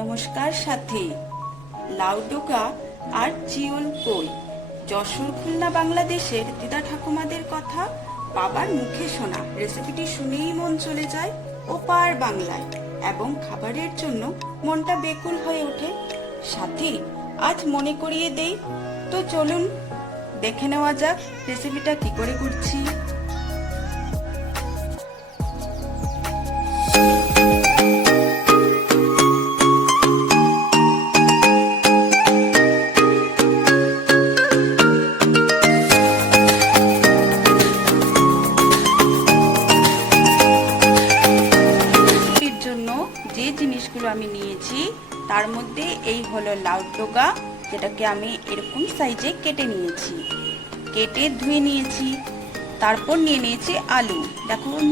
নমস্কার সাথী। লাউ ডোকা আর চিউল কই যশোর খুলনা বাংলাদেশের দিদা ঠাকুমাদের কথা বাবার মুখে শোনা। রেসিপিটি শুনেই মন চলে যায় ওপার বাংলায় এবং খাবারের জন্য মনটা বেকুল হয়ে ওঠে। সাথী, আজ মনে করিয়ে দেই তো, চলুন দেখে নেওয়া যাক রেসিপিটা কি করে করছি। যে জিনিসগুলো আমি নিয়েছি তার মধ্যে এই হলো লাউ ডোকা, যেটাকে আমি এরকম সাইজে কেটে নিয়েছি, কেটে ধুয়ে নিয়েছি। তারপর নিয়ে নিয়েছি আলু। দেখুন,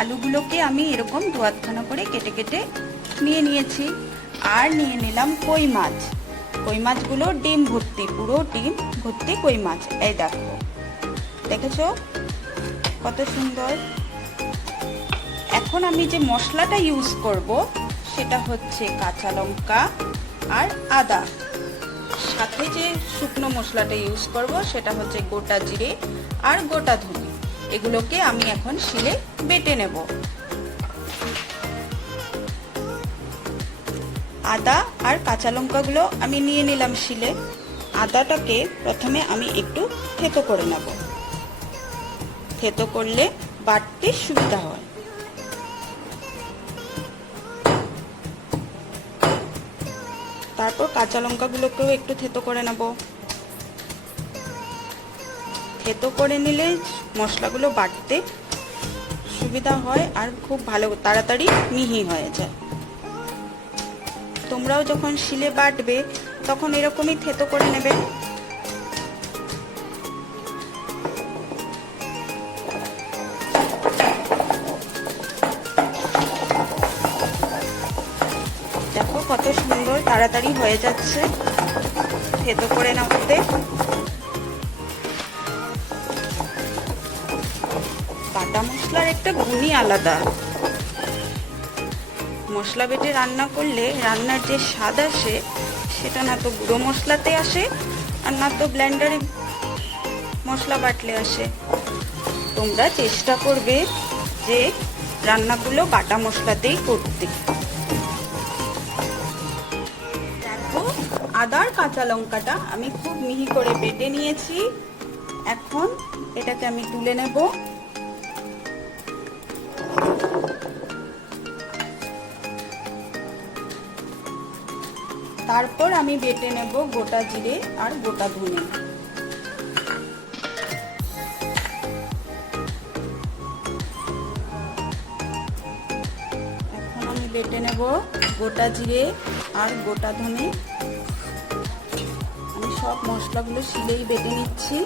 আলুগুলোকে আমি এরকম দুয়াতখানা করে কেটে কেটে নিয়ে নিয়েছি। আর নিয়ে নিলাম কই মাছ। কই মাছগুলো ডিম ভর্তি, পুরো ডিম ভর্তি কই মাছ। এই দেখো, দেখেছো কত সুন্দর। এখন আমি যে মশলাটা ইউজ করব সেটা হচ্ছে কাঁচা লঙ্কা আর আদা। সাথে যে শুকনো মশলাটা ইউজ করব সেটা হচ্ছে গোটা জিরে আর গোটা ধনে। এগুলোকে আমি এখন শিলে বেটে নেব। আদা আর কাঁচা লঙ্কাগুলো আমি নিয়ে নিলাম শিলে। আদাটাকে প্রথমে আমি একটু থেতো করে নেব, থেতো করলে বাটতে সুবিধা হয়। তারপর কাঁচা লঙ্কাগুলোকেও একটু থেতো করে নেব। থেতো করে নিলে মশলাগুলো বাটতে সুবিধা হয় আর খুব ভালো তাড়াতাড়ি মিহি হয়ে যায়। তোমরাও যখন শিলে বাটবে তখন এরকমই থেতো করে নেবে। দেখো কত সুন্দর তাড়াতাড়ি হয়ে যাচ্ছে থেতো করে নাওতে। বাটা মশলার একটা গুণই আলাদা। মশলা বেটে রান্না করলে রান্নার যে স্বাদ আসে সেটা না তো গুঁড়ো মশলাতে আসে আর না তো ব্লেন্ডারে মশলা বাটলে আসে। তোমরা চেষ্টা করবে যে রান্নাগুলো বাটা মশলাতেই করতে। আদা আর কাঁচা লঙ্কাটা আমি খুব মিহি করে বেটে নিয়েছি। এখন এটাকে আমি তুলে নেব। তারপর আমি বেটে নেব গোটা জিরে আর গোটা ধনে। এখন আমি বেটে নেব গোটা জিরে আর গোটা ধনে। আমি সব মশলাগুলো শিলেই বেটে নিচ্ছি।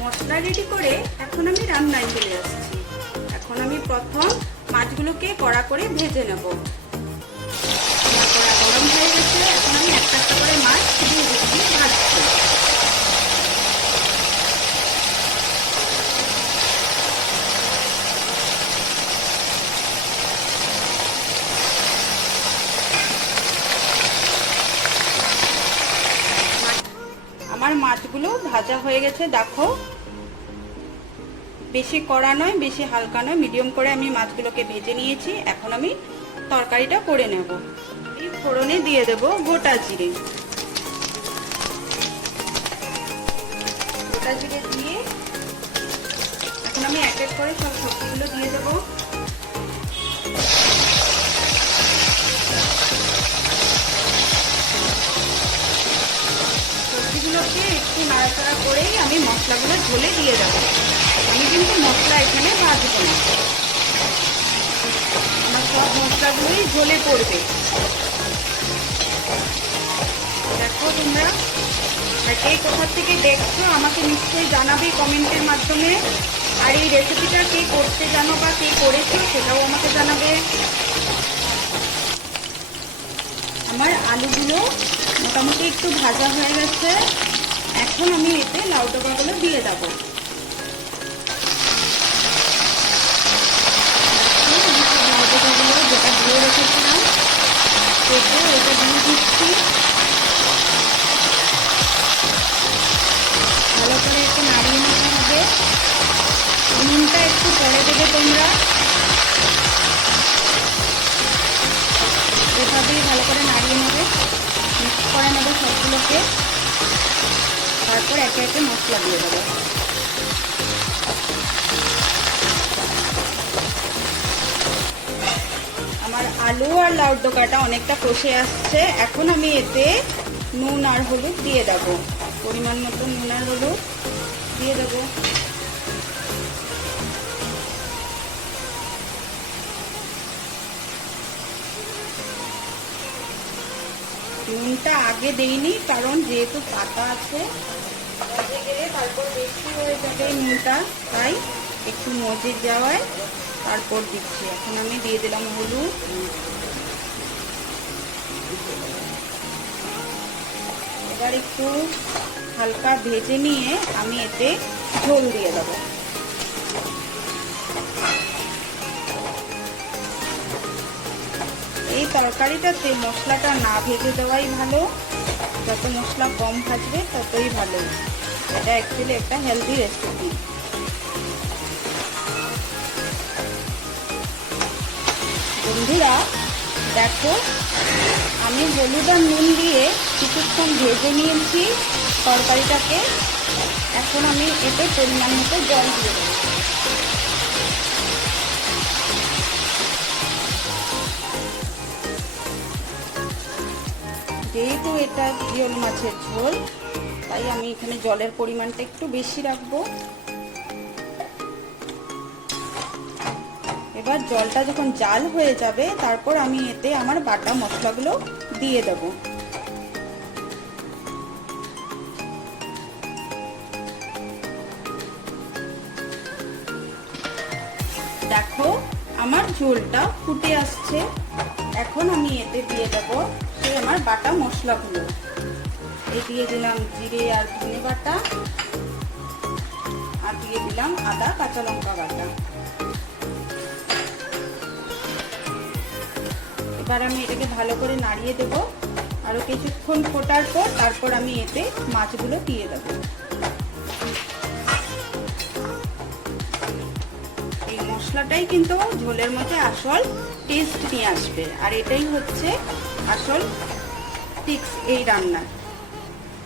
মশলা রেডি করে এখন আমি রান্নায় চলে আসছি। এখন আমি প্রথম মাছগুলোকে কড়া করে ভেজে নেব। কড়া গরম হয়ে গেছে, এখন আমি একটা একটা করে মাছ দিয়ে দিচ্ছি ভাজতে। আমার মাছগুলো ভাজা হয়ে গেছে, দেখো বেশি কড়া নয় বেশি হালকা নয়, মিডিয়াম করে আমি মাছগুলোকে ভেজে নিয়েছি। এখন আমি তরকারিটা করে নেব। এই ফোড়নে দিয়ে দেব গোটা জিরে। গোটা জিরে দিয়ে এখন আমি এক এক করে সব সবজিগুলো দিয়ে দেব। সবজিগুলোকে একটু নাড়াচাড়া করেই আমি মশলাগুলো ঝোলে দিয়ে দেব। আমি কিন্তু মশলা এখানে ভাজবো না, আমার সব মশলাগুলোই ঝোলে পড়বে। দেখো তোমরা কে কোথা থেকে দেখছো আমাকে নিশ্চয়ই জানাবে কমেন্টের মাধ্যমে। আর এই রেসিপিটা কে করতে জানো বা কে করেছো সেটাও আমাকে জানাবে। আমার আলুগুলো মোটামুটি একটু ভাজা হয়ে গেছে। এখন আমি এতে লাউ ডোকাগুলো দিয়ে দেবো। লাউ ডোকাগুলো যেটা ধুয়ে রেখেছিলাম এটা দিয়ে দিচ্ছি। ভালো করে একটু নাড়িয়ে নিতে হবে। নুনটা একটু পরে দেবে তোমরা, এভাবেই ভালো করে নাড়িয়ে নেবে, মিক্স করে নেবে সবগুলোকে। তারপর একে একে মশলা দিয়ে দেবো। আমার আলু আর লাউ ডোকাটা অনেকটা কষে আসছে। এখন আমি এতে নুন আর হলুদ দিয়ে দেবো, পরিমাণ মতো নুন আর হলুদ দিয়ে দেবো। নুনটা আগে দেইনি, কারণ যেহেতু পাতা আছে মজে গেলে তারপর বেশি হয়ে যাবে নুনটা, তাই একটু মজে যাওয়ায় তারপর দিচ্ছি। এখন আমি দিয়ে দিলাম হলুদ। এবার একটু হালকা ভেজে নিয়ে আমি এতে ঝোল দিয়ে দেবো। এই তরকারিটাতে মশলাটা না ভেজে দেওয়াই ভালো, যত মশলা কম ভাজবে ততই ভালো। এটা অ্যাকচুয়ালি একটা হেলদি রেসিপি। বন্ধুরা দেখো, আমি হলুদ আর নুন দিয়ে কিছুক্ষণ ভেজে নিয়েছি তরকারিটাকে। এখন আমি এতে পরিমাণ মতো জল দিয়ে দেবো। যেহেতু এটা জিওল মাছের ঝোল, তাই আমি এখানে জলের পরিমাণটা একটু বেশি রাখবো। এবার জলটা যখন জাল হয়ে যাবে তারপর আমি এতে আমার বাটা মশলাগুলো দিয়ে দেব। দেখো আমার ঝোলটা ফুটে আসছে। এখন আমি এতে দিয়ে দেবো সেই আমার বাটা মশলাগুলো। এই দিয়ে দিলাম জিরে আর ধনে বাটা, আর দিয়ে দিলাম আদা কাঁচা লঙ্কা বাটা। এবার আমি এটাকে ভালো করে নাড়িয়ে দেব। আরো কিছুক্ষণ ফোটার পর তারপর আমি এতে মাছগুলো দিয়ে দেব। এই মশলাটাই কিন্তু ঝোলের মধ্যে আসল টেস্ট নিয়ে আসবে, আর এটাই হচ্ছে আসল টিপস এই রান্নার,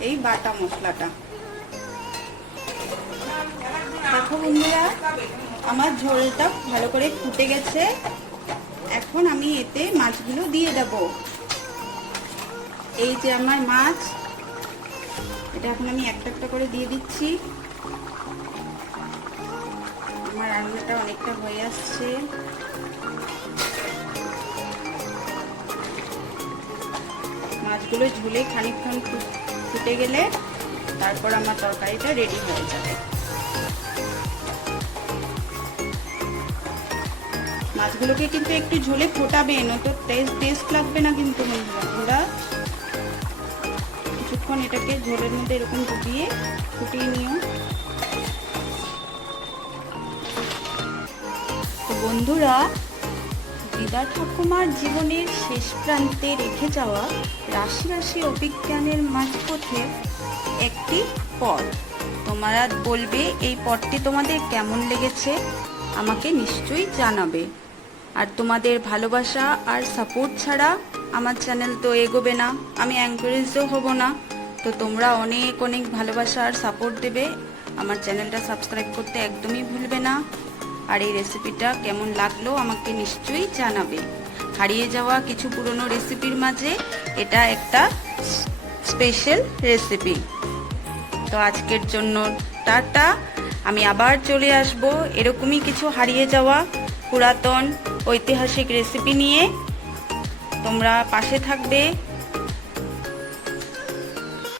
এই বাটা মশলাটা। দেখো বন্ধুরা, আমার ঝোলটা ভালো করে ফুটে গেছে। এখন আমি এতে মাছগুলো দিয়ে দেব। এই যে আমার মাছ, এটা এখন আমি একটা একটা করে দিয়ে দিচ্ছি। আমার রান্নাটা অনেকটা হয়ে আসছে। মাছগুলো ঝুলে খানিকক্ষণ ফুটে গেলে তারপর আমার তরকারিটা রেডি হয়ে যাবে। মাছগুলোকে কিন্তু একটু ঝোলে ফোটাবে, নয়তো টেস্ট লাগবে না কিন্তু বন্ধুরা। কিছুক্ষণ এটাকে ঝোলের মধ্যে এরকম ডুবিয়ে ফুটিয়ে নিও। তো বন্ধুরা, দিদা ঠাকুমার জীবনের শেষ প্রান্তে রেখে যাওয়া রাশি রাশি অভিজ্ঞানের মাঝপথে একটি পথ। তোমরা বলবে এই পথটি তোমাদের কেমন লেগেছে, আমাকে নিশ্চয়ই জানাবে। আর তোমাদের ভালোবাসা আর সাপোর্ট ছাড়া আমার চ্যানেল তো এগোবে না, আমি এনকারেজও হব না। তো তোমরা অনেক অনেক ভালোবাসা আর সাপোর্ট দেবে। আমার চ্যানেলটা সাবস্ক্রাইব করতে একদমই ভুলবে না। আর এই রেসিপিটা কেমন লাগলো আমাকে নিশ্চয়ই জানাবে। হারিয়ে যাওয়া কিছু পুরনো রেসিপির মাঝে এটা একটা স্পেশাল রেসিপি। তো আজকের জন্য টাটা। আমি আবার চলে আসব এরকমই কিছু হারিয়ে যাওয়া পুরাতন ঐতিহাসিক রেসিপি নিয়ে। তোমরা পাশে থাকবে।